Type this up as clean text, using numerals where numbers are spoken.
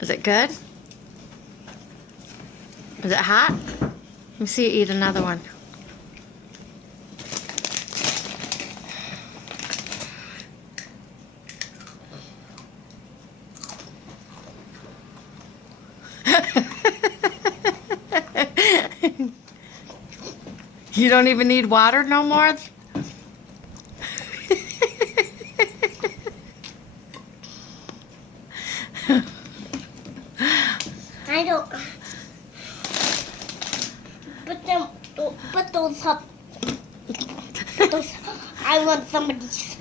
Is it good? Is it hot? Let me see you eat another one. You don't even need water no more? I don't. But those up. Those. I want somebody's.